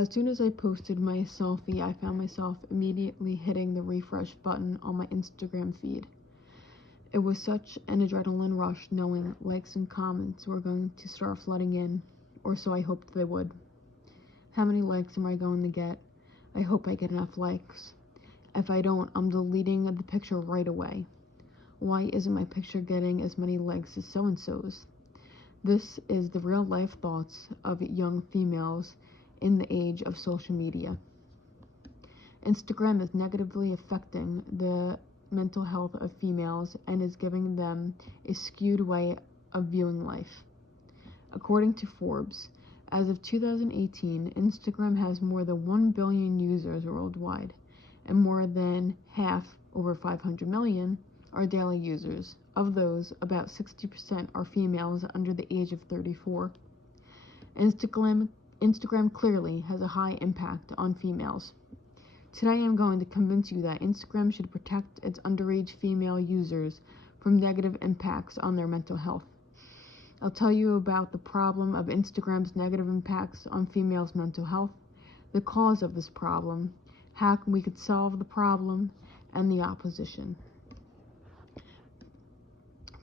As soon as I posted my selfie, I found myself immediately hitting the refresh button on my Instagram feed. It was such an adrenaline rush knowing likes and comments were going to start flooding in, or so I hoped they would. How many likes am I going to get? I hope I get enough likes. If I don't, I'm deleting the picture right away. Why isn't my picture getting as many likes as so-and-so's? This is the real-life thoughts of young females in the age of social media. Instagram is negatively affecting the mental health of females and is giving them a skewed way of viewing life. According to Forbes, as of 2018, Instagram has more than 1 billion users worldwide, and more than half, over 500 million, are daily users. Of those, about 60% are females under the age of 34. Instagram clearly has a high impact on females. Today I'm going to convince you that Instagram should protect its underage female users from negative impacts on their mental health. I'll tell you about the problem of Instagram's negative impacts on females' mental health, the cause of this problem, how we could solve the problem, and the opposition.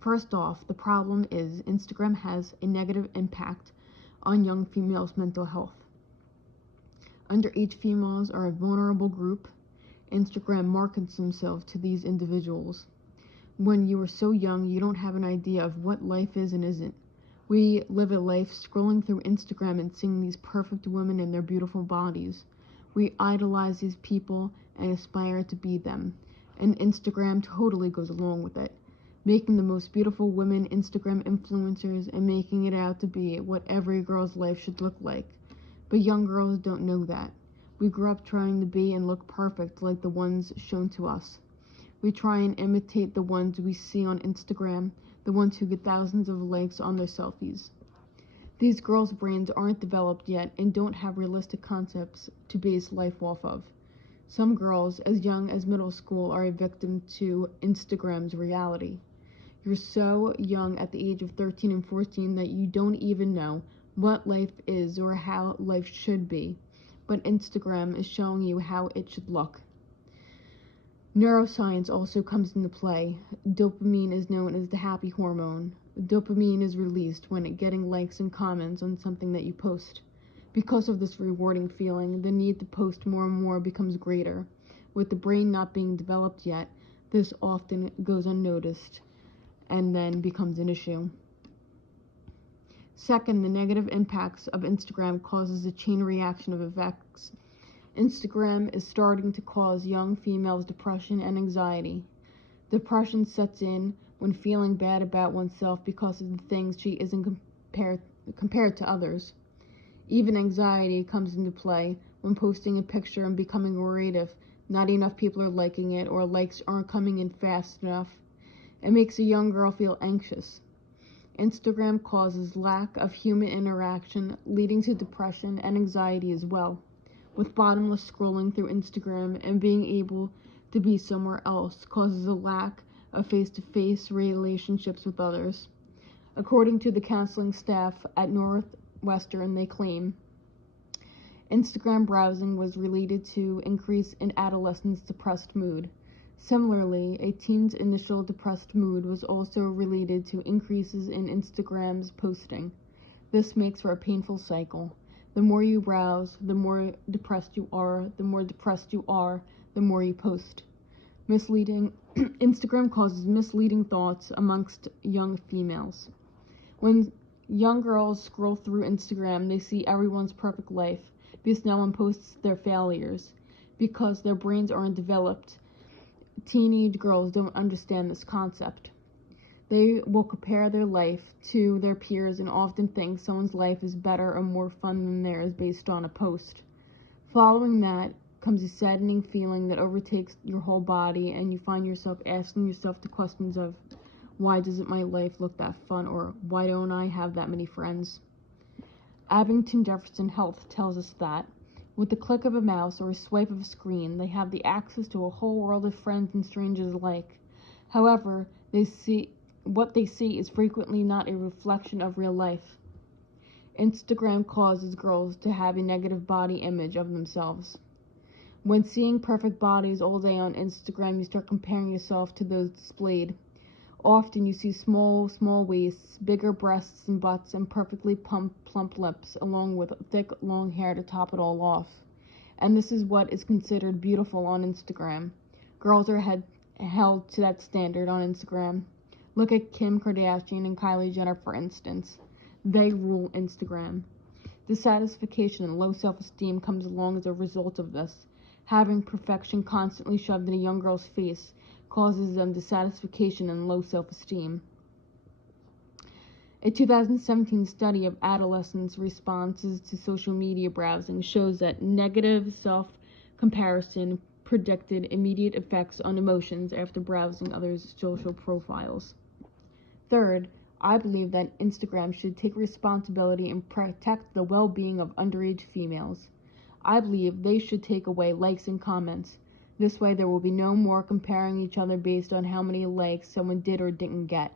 First off, the problem is Instagram has a negative impact on young females' mental health. Underage females are a vulnerable group. Instagram markets themselves to these individuals. When you are so young, you don't have an idea of what life is and isn't. We live a life scrolling through Instagram and seeing these perfect women in their beautiful bodies. We idolize these people and aspire to be them, and Instagram totally goes along with it, making the most beautiful women Instagram influencers and making it out to be what every girl's life should look like. But young girls don't know that. We grew up trying to be and look perfect like the ones shown to us. We try and imitate the ones we see on Instagram, the ones who get thousands of likes on their selfies. These girls' brains aren't developed yet and don't have realistic concepts to base life off of. Some girls, as young as middle school, are a victim to Instagram's reality. You're so young at the age of 13 and 14 that you don't even know what life is or how life should be, but Instagram is showing you how it should look. Neuroscience also comes into play. Dopamine is known as the happy hormone. Dopamine is released when getting likes and comments on something that you post. Because of this rewarding feeling, the need to post more and more becomes greater. With the brain not being developed yet, this often goes unnoticed and then becomes an issue. Second, the negative impacts of Instagram causes a chain reaction of effects. Instagram is starting to cause young females depression and anxiety. Depression sets in when feeling bad about oneself because of the things she isn't compared to others. Even anxiety comes into play when posting a picture and becoming worried if not enough people are liking it or likes aren't coming in fast enough. It makes a young girl feel anxious. Instagram causes lack of human interaction, leading to depression and anxiety as well. With bottomless scrolling through Instagram and being able to be somewhere else causes a lack of face-to-face relationships with others. According to the counseling staff at Northwestern, they claim Instagram browsing was related to increase in adolescents' depressed mood. Similarly, a teen's initial depressed mood was also related to increases in Instagram's posting. This makes for a painful cycle. The more you browse, the more depressed you are. The more depressed you are, the more you post. Instagram causes misleading thoughts amongst young females. When young girls scroll through Instagram, they see everyone's perfect life because no one posts their failures. Because their brains aren't developed, teenage girls don't understand this concept. They will compare their life to their peers and often think someone's life is better or more fun than theirs based on a post. Following that comes a saddening feeling that overtakes your whole body, and you find yourself asking yourself the questions of, why doesn't my life look that fun, or why don't I have that many friends? Abington Jefferson Health tells us that with the click of a mouse or a swipe of a screen, they have the access to a whole world of friends and strangers alike. However, what they see is frequently not a reflection of real life. Instagram causes girls to have a negative body image of themselves. When seeing perfect bodies all day on Instagram, you start comparing yourself to those displayed. Often you see small waists, bigger breasts and butts, and perfectly plump lips, along with thick, long hair to top it all off. And this is what is considered beautiful on Instagram. Girls are held to that standard on Instagram. Look at Kim Kardashian and Kylie Jenner, for instance. They rule Instagram. Dissatisfaction and low self-esteem comes along as a result of this. Having perfection constantly shoved in a young girl's face causes them dissatisfaction and low self-esteem. A 2017 study of adolescents' responses to social media browsing shows that negative self-comparison predicted immediate effects on emotions after browsing others' social profiles. Third, I believe that Instagram should take responsibility and protect the well-being of underage females. I believe they should take away likes and comments. This way there will be no more comparing each other based on how many likes someone did or didn't get.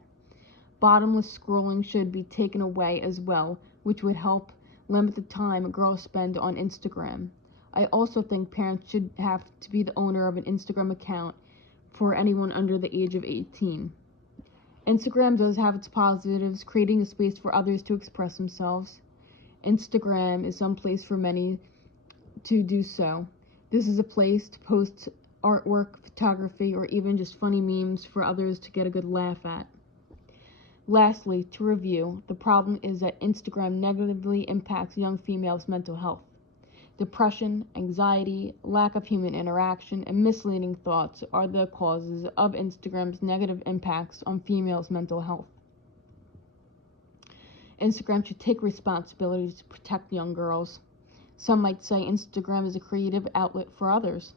Bottomless scrolling should be taken away as well, which would help limit the time girls spend on Instagram. I also think parents should have to be the owner of an Instagram account for anyone under the age of 18. Instagram does have its positives, creating a space for others to express themselves. Instagram is some place for many to do so. This is a place to post artwork, photography, or even just funny memes for others to get a good laugh at. Lastly, to review, the problem is that Instagram negatively impacts young females' mental health. Depression, anxiety, lack of human interaction, and misleading thoughts are the causes of Instagram's negative impacts on females' mental health. Instagram should take responsibility to protect young girls. Some might say Instagram is a creative outlet for others.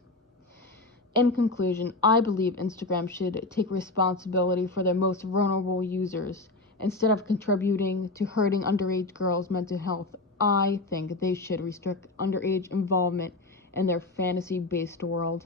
In conclusion, I believe Instagram should take responsibility for their most vulnerable users. Instead of contributing to hurting underage girls' mental health, I think they should restrict underage involvement in their fantasy-based world.